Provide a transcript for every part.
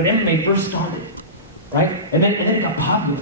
when MMA first started, right? And then it got popular.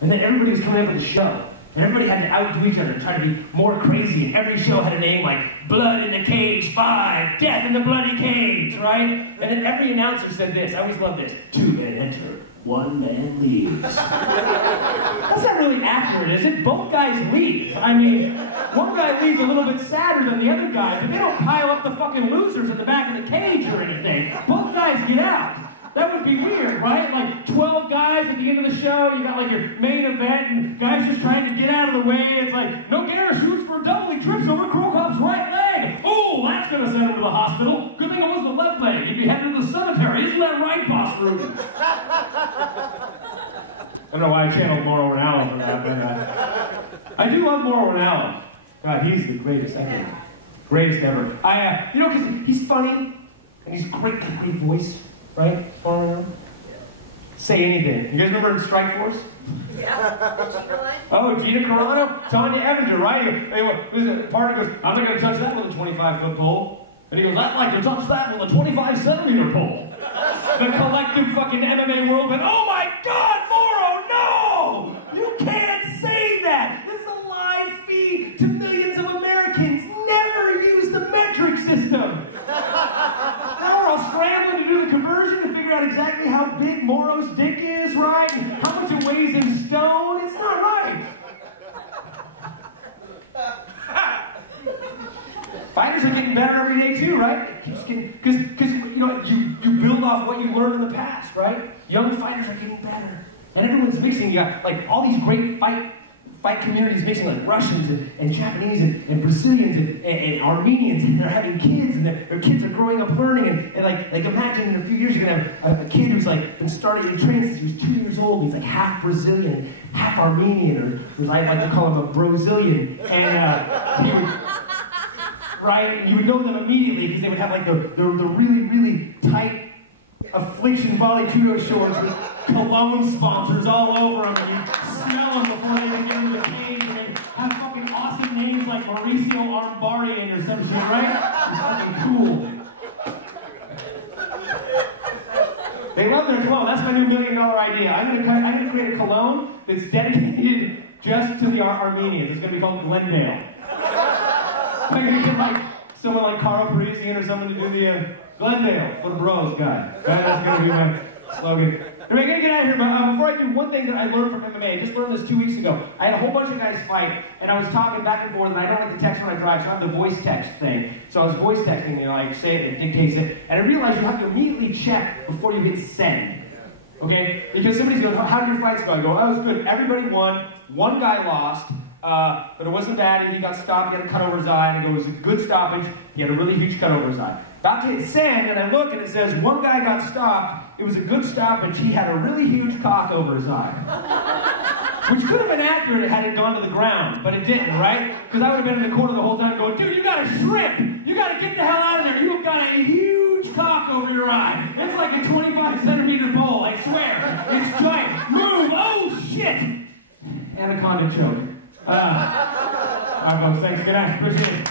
And then everybody was coming up with a show. And everybody had to outdo each other and try to be more crazy. And every show had a name like Blood in the Cage 5, Death in the Bloody Cage, right? And then every announcer said this. I always love this. 2 men enter, 1 man leaves. That's not really accurate, is it? Both guys leave. I mean, one guy leaves a little bit sadder than the other guy, but they don't pile up the fucking losers in the back of the cage or anything. Both guys get out. That would be weird, right? Like 12 guys at the end of the show, you got like your main event, and guys just trying to get out of the way. It's like, Nogueira shoots for a double, he trips over Cro Cop's right leg. Oh, that's gonna send him to the hospital. Good thing it was the left leg. He'd be headed to the cemetery. Isn't that right, Boss Ruben? I don't know why I channeled Mauro Ranallo for that, but I do love Mauro Ranallo. God, he's the greatest ever. Greatest ever. You know, because he's funny, and he's great voice. Right? Say anything. You guys remember Strike Force? Yeah. Oh, Gina Carano? Tanya Evander, right? Party goes, I'm not going to touch that with a 25-foot pole. And he goes, I'd like to touch that with a 25-centimeter pole. The collective fucking MMA world went, oh my God, Mauro, no! You can't say that! This is a live feed to millions of Americans. Never use the metric system. Now we're all scrambling to do the conversion to figure out exactly how big Mauro's dick is, right? And how much it weighs in stone. It's not right. Fighters are getting better every day too, right? Because you know, you build off what you learned in the past, right? Young fighters are getting better. And everyone's mixing. You got like all these great fight communities mixing, like Russians and Japanese and Brazilians and Armenians, and they're having kids, and their kids are growing up learning, and like imagine in a few years you're gonna have a kid who's like been starting to train since he was 2 years old. He's like half Brazilian, half Armenian, or I like to call him a Brazilian, and he would, right? And you would know them immediately because they would have like the really tight Affliction Volley Judo shorts with cologne sponsors all over them, and you smell them before they even get into the cage, and they have fucking awesome names like Mauricio Armbarian or some shit, right? It's fucking cool. They love their cologne. That's my new $1 million idea. I'm gonna create a cologne that's dedicated just to the Armenians. It's gonna be called Glendale. I'm gonna get like someone like Carl Parisian or someone to do the Glendale for the bros guy. That's gonna be my slogan. Anyway, I gotta get out of here, but before I do, one thing that I learned from MMA, I just learned this 2 weeks ago. I had a whole bunch of guys fight, and I was talking back and forth, and I don't like to text when I drive, so I have the voice text thing. So I was voice texting, you know, like say it, it dictates it, and I realized you have to immediately check before you hit send. Okay? Because somebody's going, how did your fights go? I go, oh, it was good. Everybody won. One guy lost, but it wasn't bad. He got stopped, he had a cut over his eye, and I go, it was a good stoppage. He had a really huge cut over his eye. About to hit send, and I look, and it says, one guy got stopped. It was a good stoppage. He had a really huge cock over his eye. Which could have been accurate had it gone to the ground, but it didn't, right? Because I would have been in the corner the whole time going, dude, you got a shrimp! You got to get the hell out of there! You've got a huge cock over your eye! It's like a 25-centimeter pole, I swear! It's giant! Move! Oh, shit! Anaconda choke. All right, folks, thanks. Good night. Appreciate it.